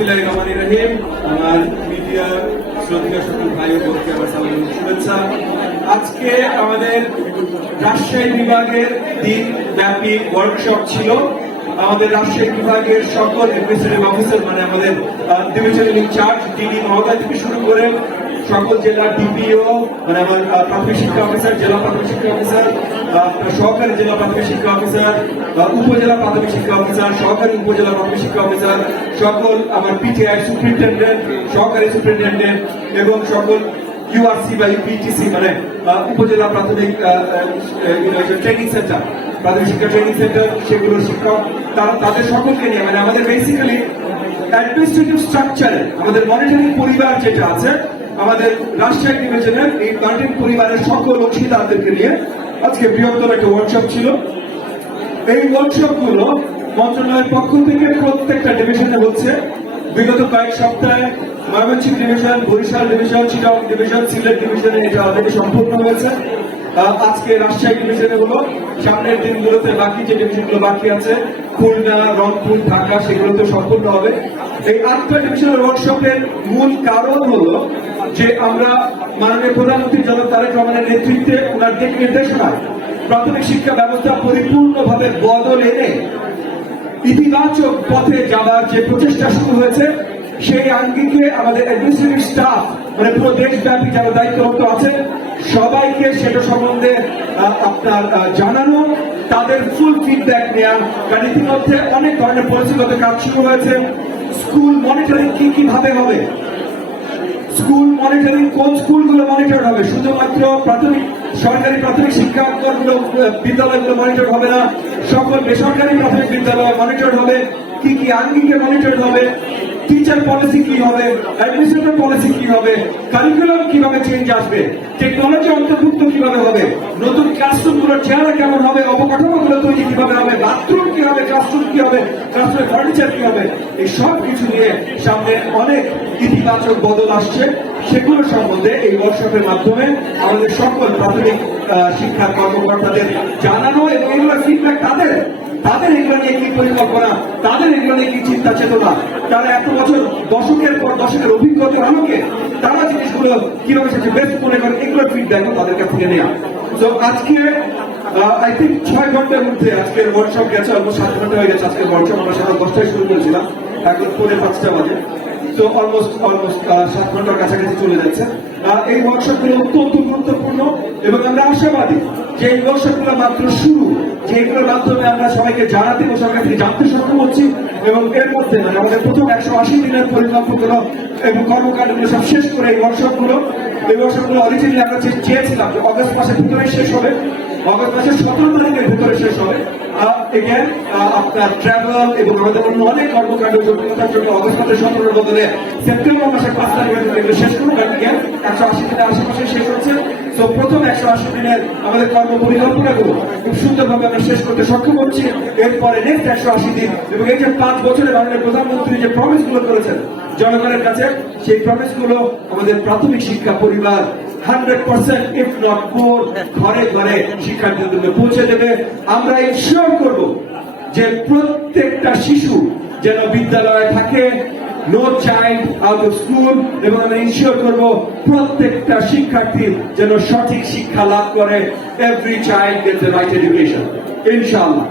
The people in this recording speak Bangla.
বিসমিল্লাহির রহমানির রহিম। আমার মিডিয়া শ্রদ্ধেয় সকল ভাই ও বোনকে আমার সালাম ও শুভেচ্ছা। আজকে আমাদের রাজশাহী বিভাগের দিন ব্যাপী ওয়ার্কশপ ছিল। আমাদের রাজশাহী বিভাগের সকল অ্যাডমিনিস্ট্রেটিভ অফিসার মানে আমাদের ডিভিশনাল ইনচার্জ ডিডি মহোদয় থেকে শুরু করে সকল জেলার ডিপিও মানে আমার প্রাথমিক শিক্ষা অফিসার, জেলা প্রাথমিক শিক্ষা অফিসার, সহকারী জেলা প্রাথমিক শিক্ষা অফিসার, উপজেলা প্রাথমিক শিক্ষা অফিসার, সহকারী উপজেলা প্রাথমিক শিক্ষা অফিসার, সকল আমার পিটিআই সুপারিনটেন্ডেন্ট, সহকারী সুপারিনটেন্ডেন্ট এবং সকল ইউআরসি বা ইউপিটিসি মানে উপজেলা প্রাথমিক ট্রেনিং সেন্টার, প্রাথমিক শিক্ষা ট্রেনিং সেন্টার, সেগুলোর শিক্ষক তাদের সকলকে নিয়ে মানে আমাদের বেসিক্যালি অ্যাডমিনিস্ট্রেটিভ স্ট্রাকচারে আমাদের মনিটরিং পরিবার যেটা আছে আমাদের রাজশাহী ডিভিশনের এই মনিটরিং পরিবারের সকল অংশীদারদেরকে নিয়ে আজকে বৃহত্তর একটা ওয়ার্কশপ ছিল। এই ওয়ার্কশপ গুলো মন্ত্রণালয়ের পক্ষ থেকে প্রত্যেকটা ডিভিশনে হচ্ছে। বিগত কয়েক সপ্তাহে Mymensingh division, Barisal division, Chittagong division, Sylhet ডিভিশনে এটা অলরেডি সম্পূর্ণ হয়েছে। আজকে রাজশাহী ডিভিশনে হলো, সামনের দিনগুলোতে বাকি যে ডিভিশনগুলো বাকি আছে খুলনা, রংপুর, ঢাকা সেগুলোতে সম্পূর্ণ হবে। এই 8টা ডিভিশনের ওয়ার্কশপের মূল কারণ হলো যে আমরা মাননীয় প্রধানমন্ত্রী জনাব তারেক রহমানের নেতৃত্বে ওনার দিক নির্দেশনায় প্রাথমিক শিক্ষা ব্যবস্থা পরিপূর্ণভাবে বদল এনে ইতিবাচক পথে যাওয়ার যে প্রচেষ্টা শুরু হয়েছে সেই আঙ্গিকে আমাদের অ্যাডমিনিস্ট্রেটিভ স্টাফ মানে পুরো দেশব্যাপী যারা দায়িত্বরত আছে সবাইকে সেটা সম্বন্ধে আপনার জানানো, তাদের ফুল ফিডব্যাক নেওয়া। কারণ ইতিমধ্যে অনেক ধরনের পলিসিগত কাজ শুরু হয়েছে। স্কুল মনিটরিং কিভাবে হবে, স্কুল মনিটরিং কোন স্কুলগুলো মনিটর হবে, শুধুমাত্র সরকারি প্রাথমিক শিক্ষা বিদ্যালয়গুলো মনিটর হবে না, সকল বেসরকারি প্রাথমিক বিদ্যালয় মনিটর হবে। কি আঙ্গিকে মনিটর হবে, টিচার পলিসি কি হবে, অ্যাডমিনিস্ট্রেটর পলিসি কি হবে, কারিকুলাম কিভাবে চেঞ্জ আসবে, টেকনোলজি অন্তর্ভুক্ত কিভাবে হবে, নতুন ক্লাসরুমগুলোর চেহারা কেমন হবে, অবকাঠামোগুলো তৈরি কিভাবে হবে, বাথরুম কি হবে, ক্লাসরুম কি হবে, ক্লাসরুমের ফার্নিচার কি হবে, এই সব কিছু নিয়ে সামনে অনেক ইতিবাচক বদল আসছে। সেগুলো সম্বন্ধে এই ওয়ার্কশপের মাধ্যমে আমাদের সকল প্রাথমিক শিক্ষা কর্মকর্তাদের জানানো এবং এগুলো ফিডব্যাক তাদের এগুলো নিয়ে কি পরিকল্পনা, তাদের এগুলো নিয়ে কি চিন্তা চেতনা, তারা এত বছর দশকের পর দশকের অভিজ্ঞতার আলোকে তারা জিনিসগুলো কিভাবে সেটা বেস্ট মনে করে এগুলো ফিডব্যাকও তাদের কাছ থেকে নেওয়া। তো আজকে আই থিঙ্ক 6 ঘন্টার মধ্যে আজকের ওয়ার্কশপ গেছে, অলমোস্ট 7 ঘন্টা হয়ে গেছে। আজকের ওয়ার্কশপ আমরা সকাল 10টায় শুরু করেছিলাম, এখন 4:45 বাজে। তো অলমোস্ট 7 ঘন্টার কাছাকাছি চলে যাচ্ছে। এই ওয়ার্কশপ গুলো অত্যন্ত গুরুত্বপূর্ণ এবং আমরা আশাবাদী যে এই ওয়ার্কশপ গুলো মাত্র শুরু, যেগুলোর মাধ্যমে আমরা সবাইকে জানাতে এবং সরকার থেকে জানতে সক্ষম হচ্ছি এবং এর মধ্যে মানে আমাদের প্রথম 180 দিনের পরিকল্পনা এবং কর্মকাণ্ডগুলো সব শেষ করে এই ওয়ার্কশপ গুলো অরিজিনালি আমরা চেয়েছিলাম যে অগস্ট মাসের ভিতরে শেষ হবে, অগস্ট মাসের 17 তারিখের ভিতরে শেষ হবে। এগেন আপনার ট্রাভেল এবং আমাদের অন্য অনেক কর্মকাণ্ড জটিলতার জন্য অগস্ট মাসের 17 বদলে সেপ্টেম্বর মাসের 5 তারিখের ভিতরে শেষ করবো। কারণ 180 দিনের আশেপাশে শেষ হচ্ছে। তো প্রথম 180 দিনের আমাদের কর্ম পরিকল্পনাগুলো খুব সুন্দরভাবে আমরা শেষ করতে সক্ষম হচ্ছি। এরপরে নেক্সট 180 দিন এবং এই যে 5 বছরে মাননীয় প্রধানমন্ত্রী যে প্রমিস গুলো করেছেন জনগণের কাছে, সেই প্রমিস গুলো আমাদের প্রাথমিক শিক্ষা পরিবার 100% ইফ নট মোর ঘরে ঘরে শিক্ষার্থীদের পৌঁছে দেবে। আমরা ইনশিওর করব যে প্রত্যেকটা শিশু যেন বিদ্যালয়ে থাকে, no child out of school, এবং আমরা ইনশিওর করব প্রত্যেকটা শিক্ষার্থী যেন সঠিক শিক্ষা লাভ করে। এভরি চাইল্ড গেটস এ রাইট এডুকেশন ইনশাআল্লাহ।